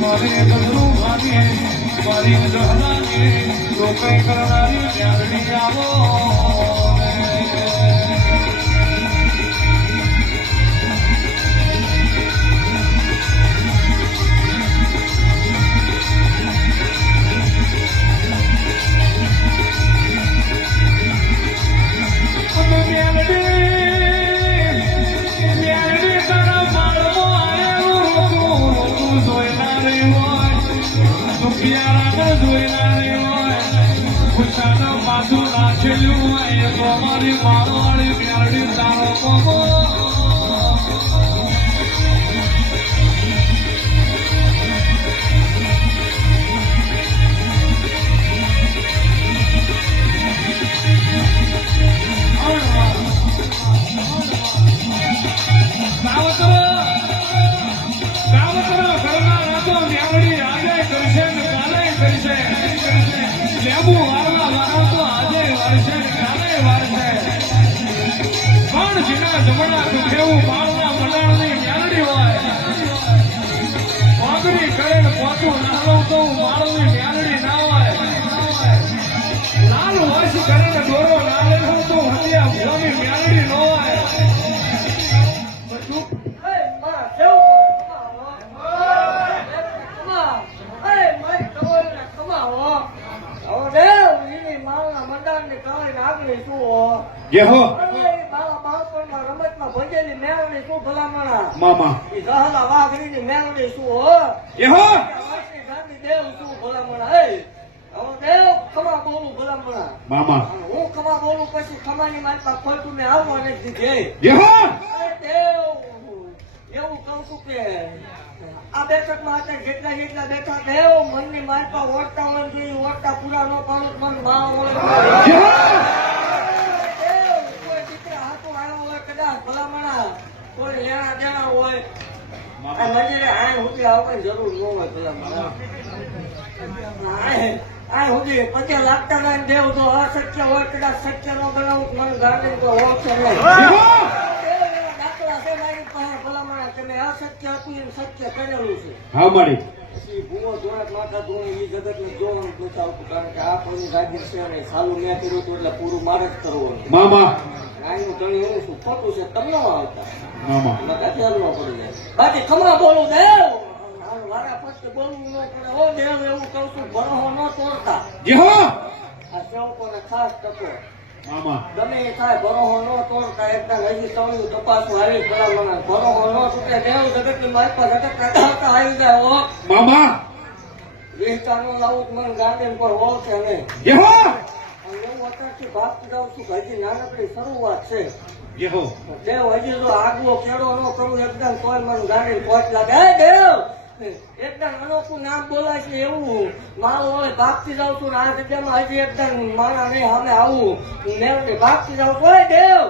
મારે ગજરું ભાગે મારી જહલાને રોકાઈ કરનારી જાગડી આવો મારી મારવાળી પ્યારડી તારો પગો જમણા કુખેવું બાળના મંડાણની મ્યાલડી હોય વાગડી કરે ને પોતું નાલો તો બાળની મ્યાલડી ના હોય લાલ વોશ કરે ને દોરો નાલે તો હતિયા ભોની મ્યાલડી ન હોય મામા જહલા વાઘરી મેળવી શું હો દેવ શું ભલામણા દેવ ખમા બોલું ભલામણા મામા હું ખમા બોલું પછી ખમાની માતા ખોટું ને આવવા નથી દીધે દેવ એવું કહું છું કે આ બેઠકમાં અત્યારે જેટલા જેટલા બેઠા દેવ મનની માતા ઓળતા મન જોઈ ઓળતા પૂરા ન પાડું મન મા હોય કોઈ દીકરા હાથું આવ્યો હોય કદાચ ભલામણા કોઈ લેણા દેણા હોય મંદિરે આય સુધી આવવાની જરૂર ન હોય ભલામણા આય સુધી પછી લાગતા ના દેવ તો અસત્ય હોય કદાચ સત્ય નો બનાવું મને ગાડી તો ઓળખે નહીં દાખલા છે મારી પાસે ભલામણા તમે અસત્ય હતું એમ સત્ય કરેલું છે હા મારી ભૂવો જોડે માથા ધોઈ એ જગત ને જોવાનું નથી આવતું કારણ કે આ કોઈ ગાડી છે ને સાલું મેં કર્યું હતું એટલે પૂરું મારે જ કરવું મામા આનું ઘણી એવું શું ખોટું છે તમને આવતા બાકી ખમા બોલું દેવ મારા પછી બોલવું ન પડે ઓ દેવ એવું કઉ છું ભરોહો ન તોડતા આ સેવકોને ખાસ ટકો ગમે એ થાય ભરોહો ન તોડતા એકદમ હજી તળિયું તપાસું આવી ભલામણા ભરોહો ન તૂટે દેવ જગત ની માઇપા જગત પ્રધાવતા આવી જાય ઓ મામા વેચતા નો લાવું મને ગાંધી પર ઓળખે નહીં એવું અત્યારથી ભાગતી જાઉં છું હજી નાનકડી શરૂઆત છે દેવ હજી જો આગવો ખેડો ન કરું એકદમ કોઈ મને ગાડી પહોંચ લાગે દેવ એકદમ અનોખું નામ બોલાય છે એવું મારું હોય ભાગતી જાઉં છું ને આ જગ્યામાં હજી એકદમ મારા નહીં સામે આવું ભાગતી જાઉં છું દેવ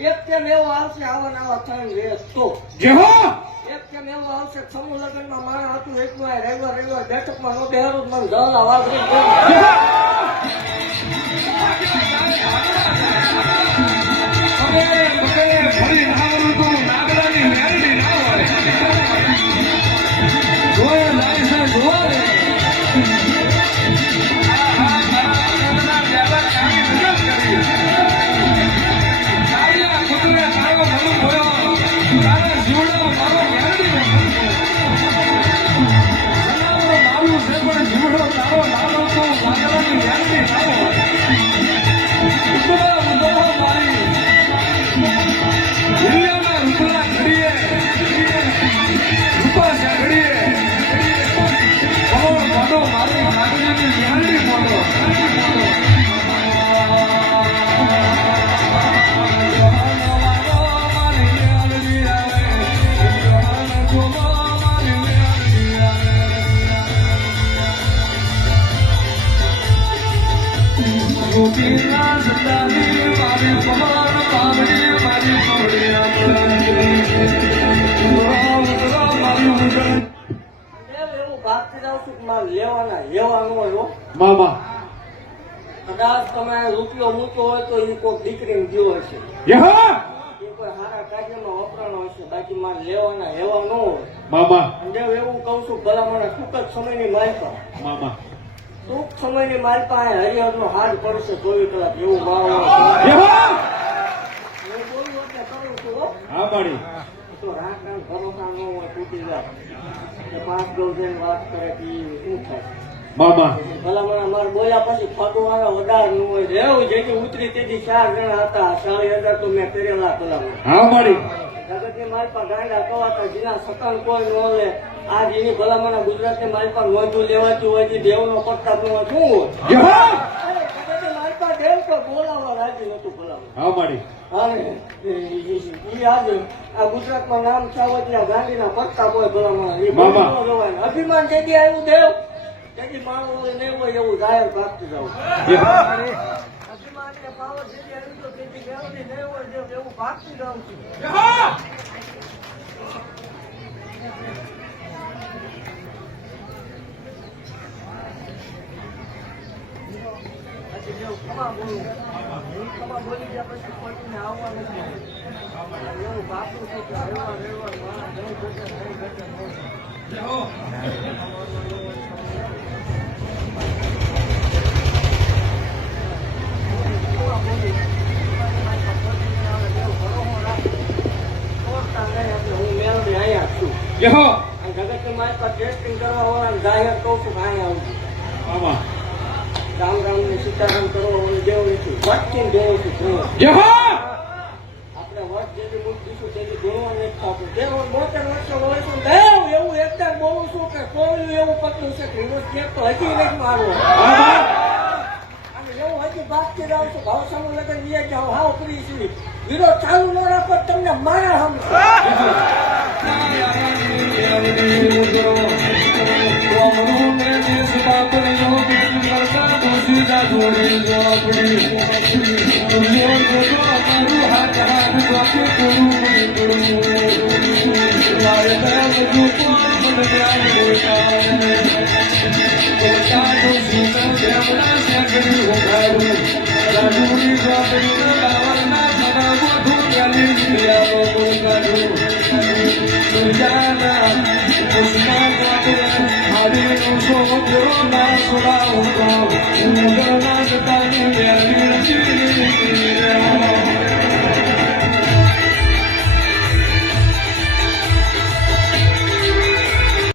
એક કેમ એવું આવશે આવા નાવા થઈને રેસ તો એક કેમ એવું આવશે સમૂહ લગ્ન માં મારા હતું એટલું રવિવાર બેઠકમાં નો બેહરું મને જલા વાગરી મામા કદાચ તમે રૂપિયો મૂક્યો હોય તો એ કોઈ દીકરીને ગયો હશે કોઈ સારા કાર્યમાં વપરાણો હશે, બાકી મારે લેવાના હેવા ન હોય. મામા અને એવું કહું છું, ભલામણ ટૂંક જ સમયની માલપા, મામા ટૂંક સમયની માલપા હરિહરનો હાથ પડશે 24 કલાક એવું માવો. હું બોલું એટલે કરું છું હો. હા માડી તો રાખ ભરોસા ન હોય તૂટી જાય કે 5 ગૌજન વાત કરે કે ઈ શું થાય. મામા ભલામણ મારે બોલ્યા પછી ફટવાના વધાર નું હોય. રેવું જેથી ઉતરી તેથી 4 જણા હતા, 40,000 તો મેં કરેલા ભલામણ. હા માડી જગતની માલપા ગાંડા કવાતા જેના સકન કોઈ ન લે. આ જેની ભલામણ ગુજરાતની માલપા નોંધું લેવાતી હોય છે, દેવનો પ્રતાપ નો શું હોય. જગતની માલપા દેવ તો બોલાવવા રાજી નતું ભલામણ. હા માડી અને ઈ આજે આ ગુજરાતમાં નામ ચાવડિયા ગાંધીના પ્રતાપ હોય ભલામણ. ઈ મામા. બોલતો જવાય. અભિમાન જેથી આવ્યું દેવ તેથી માણસ નહીં હોય એવું જાહેર ભાગતું જવું. અભિમાનને પાવર જેથી આવ્યું તો તેથી દેવની નહીં હોય દેવ એવું ભાગતું જવું છું. પછી જેવું ખમા બોલું, હું ખમા બોલી ગયા પછી ખોટીને આવવા નથી. એવું ભાગતું છું કે રહેવા માણસ નહીં ઘટે નહીં ઘટે જગતની માલપા ટેસ્ટિંગ કરવા વાળા જાહેર કહું છું કાંઈ આવું મામા રામ રામ ને સીતારામ કરવા વાળું દેવ નથી વટકીને દેવું છું. આપણે વટ જેથી મૂકીશું તેથી ગુણવા નથી થતું. દેવ 72 વર્ષો હોય છું દેવ એવું એકદમ બોલું છું કે કોયું એવું પતલું છે કે એનો ચેક તો હજી નથી મારવો. અને એવું હજી બાકી જાઉં છું ભાવસાનું લગન લઈએ જાઉં હાવ ફ્રી છું. વિરોધ ચાલુ ન રાખો તમને મારા હમ Hare Krishna,